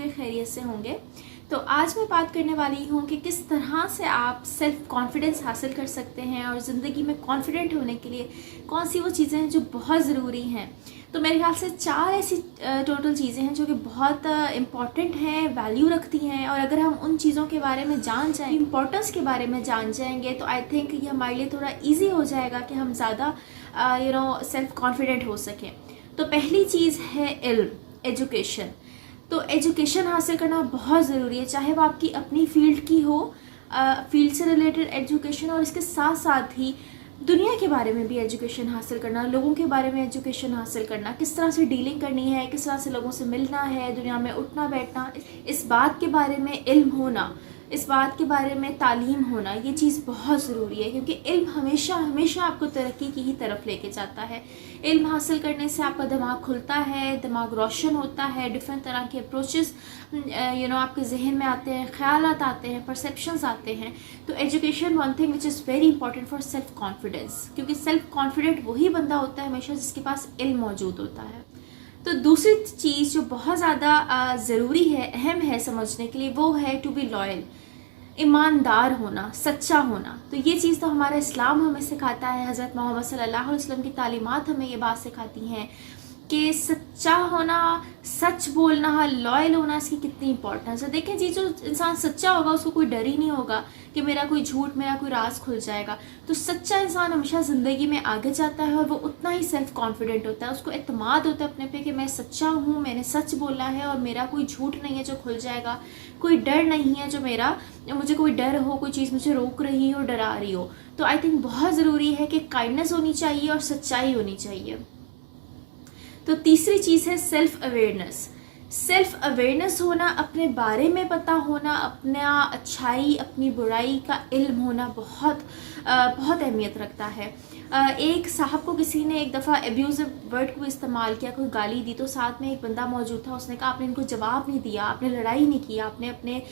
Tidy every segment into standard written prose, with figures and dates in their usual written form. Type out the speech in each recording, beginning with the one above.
होंगे, खैरियत से होंगे। तो आज मैं बात करने वाली हूँ कि किस तरह से आप सेल्फ कॉन्फिडेंस हासिल कर सकते हैं और ज़िंदगी में कॉन्फिडेंट होने के लिए कौन सी वो चीज़ें हैं जो बहुत ज़रूरी हैं। तो मेरे ख्याल से 4 ऐसी टोटल चीज़ें हैं जो कि बहुत इम्पॉर्टेंट हैं, वैल्यू रखती हैं, और अगर हम उन चीज़ों के बारे में जान जाएं, इम्पोर्टेंस के बारे में जान जाएंगे, तो आई थिंक ये हमारे लिए थोड़ा ईजी हो जाएगा कि हम ज़्यादा सेल्फ कॉन्फिडेंट हो सकें। तो पहली चीज़ है इल्म, एजुकेशन। तो एजुकेशन हासिल करना बहुत ज़रूरी है, चाहे वो आपकी अपनी फील्ड की हो, फील्ड से रिलेटेड एजुकेशन, और इसके साथ साथ ही दुनिया के बारे में भी एजुकेशन हासिल करना, लोगों के बारे में एजुकेशन हासिल करना, किस तरह से डीलिंग करनी है, किस तरह से लोगों से मिलना है, दुनिया में उठना बैठना, इस बात के बारे में इल्म होना, इस बात के बारे में तालीम होना, ये चीज़ बहुत ज़रूरी है, क्योंकि इल्म हमेशा हमेशा आपको तरक्की की ही तरफ लेके जाता है। इल्म हासिल करने से आपका दिमाग खुलता है, दिमाग रोशन होता है, डिफरेंट तरह के अप्रोचेस आपके जहन में आते हैं, ख्यालात आते हैं, परसेप्शंस आते हैं। तो education one thing which is very important for self confidence, क्योंकि सेल्फ कॉन्फिडेंट वही बंदा होता है हमेशा जिसके पास इल्म मौजूद होता है। तो दूसरी चीज़ जो बहुत ज़्यादा ज़रूरी है, अहम है समझने के लिए, वो है टू बी लॉयल, ईमानदार होना, सच्चा होना। तो ये चीज़ तो हमारा इस्लाम हमें सिखाता है, हज़रत मोहम्मद सल्लल्लाहु अलैहि वसल्लम की तालीमात हमें ये बात सिखाती हैं कि सच्चा होना, सच बोलना, लॉयल होना, इसकी कितनी इंपॉर्टेंस है। देखें जी, जो इंसान सच्चा होगा उसको कोई डर ही नहीं होगा कि मेरा कोई झूठ, मेरा कोई राज खुल जाएगा। तो सच्चा इंसान हमेशा ज़िंदगी में आगे जाता है और वो उतना ही सेल्फ कॉन्फिडेंट होता है, उसको एतमाद होता है अपने पे कि मैं सच्चा हूँ, मैंने सच बोला है और मेरा कोई झूठ नहीं है जो खुल जाएगा, कोई डर नहीं है जो मुझे कोई डर हो, कोई चीज़ मुझे रोक रही हो, डरा रही हो। तो आई थिंक बहुत ज़रूरी है कि काइंडनेस होनी चाहिए और सच्चाई होनी चाहिए। तो तीसरी चीज़ है सेल्फ अवेयरनेस। सेल्फ अवेयरनेस होना, अपने बारे में पता होना, अपना अच्छाई अपनी बुराई का इल्म होना बहुत बहुत अहमियत रखता है। एक साहब को किसी ने एक दफ़ा एब्यूज़िव वर्ड को इस्तेमाल किया, कोई गाली दी, तो साथ में एक बंदा मौजूद था, उसने कहा आपने इनको जवाब नहीं दिया, आपने लड़ाई नहीं की, आपने अपने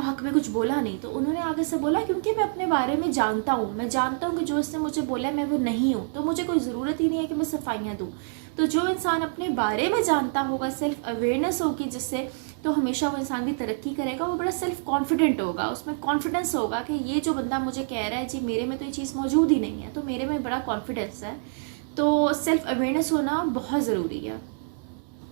हक में कुछ बोला नहीं। तो उन्होंने आगे से बोला क्योंकि मैं अपने बारे में जानता हूँ, मैं जानता हूँ कि जो इसने मुझे बोला मैं वो नहीं हूँ, तो मुझे कोई ज़रूरत ही नहीं है कि मैं सफाइयाँ दूँ। तो जो इंसान अपने बारे में जानता होगा, सेल्फ अवेयरनेस होगी जिससे, तो हमेशा वो इंसान भी तरक्की करेगा, वो बड़ा सेल्फ कॉन्फिडेंट होगा, उसमें कॉन्फिडेंस होगा कि ये जो बंदा मुझे कह रहा है जी मेरे में तो ये चीज़ मौजूद ही नहीं है, तो मेरे में बड़ा कॉन्फिडेंस है। तो सेल्फ अवेयरनेस होना बहुत ज़रूरी है।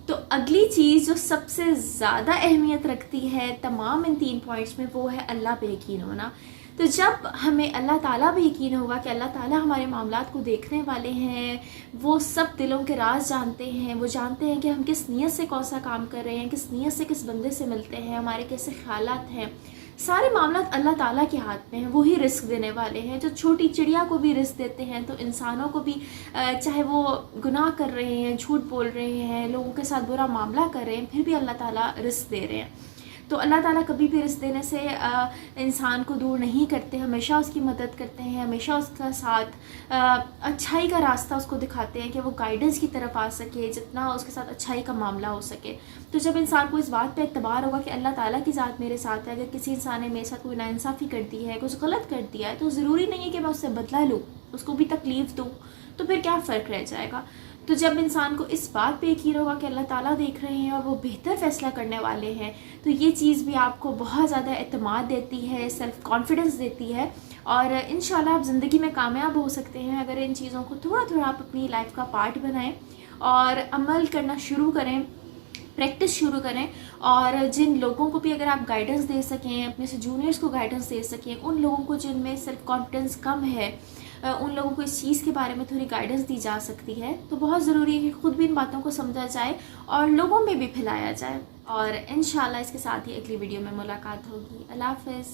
तो अगली चीज़ जो सबसे ज़्यादा अहमियत रखती है तमाम इन 3 पॉइंट्स में, वो है अल्लाह पे यकीन होना। तो जब हमें अल्लाह ताला पे यकीन होगा कि अल्लाह ताला हमारे मामलात को देखने वाले हैं, वो सब दिलों के राज जानते हैं, वो जानते हैं कि हम किस नीयत से कौन सा काम कर रहे हैं, किस नीयत से किस बंदे से मिलते हैं, हमारे कैसे ख्यालात हैं, सारे मामलात अल्लाह ताला के हाथ में हैं, वो ही रिस्क देने वाले हैं। जो छोटी चिड़िया को भी रिस्क देते हैं, तो इंसानों को भी, चाहे वो गुनाह कर रहे हैं, झूठ बोल रहे हैं, लोगों के साथ बुरा मामला कर रहे हैं, फिर भी अल्लाह ताला रिस्क दे रहे हैं। तो अल्लाह ताला कभी भी रिस्क देने से इंसान को दूर नहीं करते, हमेशा उसकी मदद करते हैं, हमेशा उसका साथ, अच्छाई का रास्ता उसको दिखाते हैं कि वो गाइडेंस की तरफ आ सके, जितना उसके साथ अच्छाई का मामला हो सके। तो जब इंसान को इस बात पे एतबार होगा कि अल्लाह ताला की ज़ात मेरे साथ है, अगर किसी इंसान ने मेरे साथ कोई नाइंसाफ़ी कर दी है, कुछ गलत कर दिया है, तो ज़रूरी नहीं है कि मैं उससे बदला लूँ, उसको भी तकलीफ़ दूँ, तो फिर क्या फ़र्क रह जाएगा। तो जब इंसान को इस बात पे यकीन होगा कि अल्लाह ताला देख रहे हैं और वो बेहतर फ़ैसला करने वाले हैं, तो ये चीज़ भी आपको बहुत ज़्यादा एतमाद देती है, सेल्फ़ कॉन्फिडेंस देती है, और इंशाल्लाह आप ज़िंदगी में कामयाब हो सकते हैं अगर इन चीज़ों को थोड़ा थोड़ा आप अपनी लाइफ का पार्ट बनाएं और अमल करना शुरू करें, प्रैक्टिस शुरू करें। और जिन लोगों को भी अगर आप गाइडेंस दे सकें, अपने से जूनियर्स को गाइडेंस दे सकें, उन लोगों को जिनमें सेल्फ कॉन्फिडेंस कम है, उन लोगों को इस चीज़ के बारे में थोड़ी गाइडेंस दी जा सकती है। तो बहुत ज़रूरी है कि ख़ुद भी इन बातों को समझा जाए और लोगों में भी फैलाया जाए। और इंशाल्लाह इसके साथ ही अगली वीडियो में मुलाकात होगी। अल्लाह हाफ़िज़।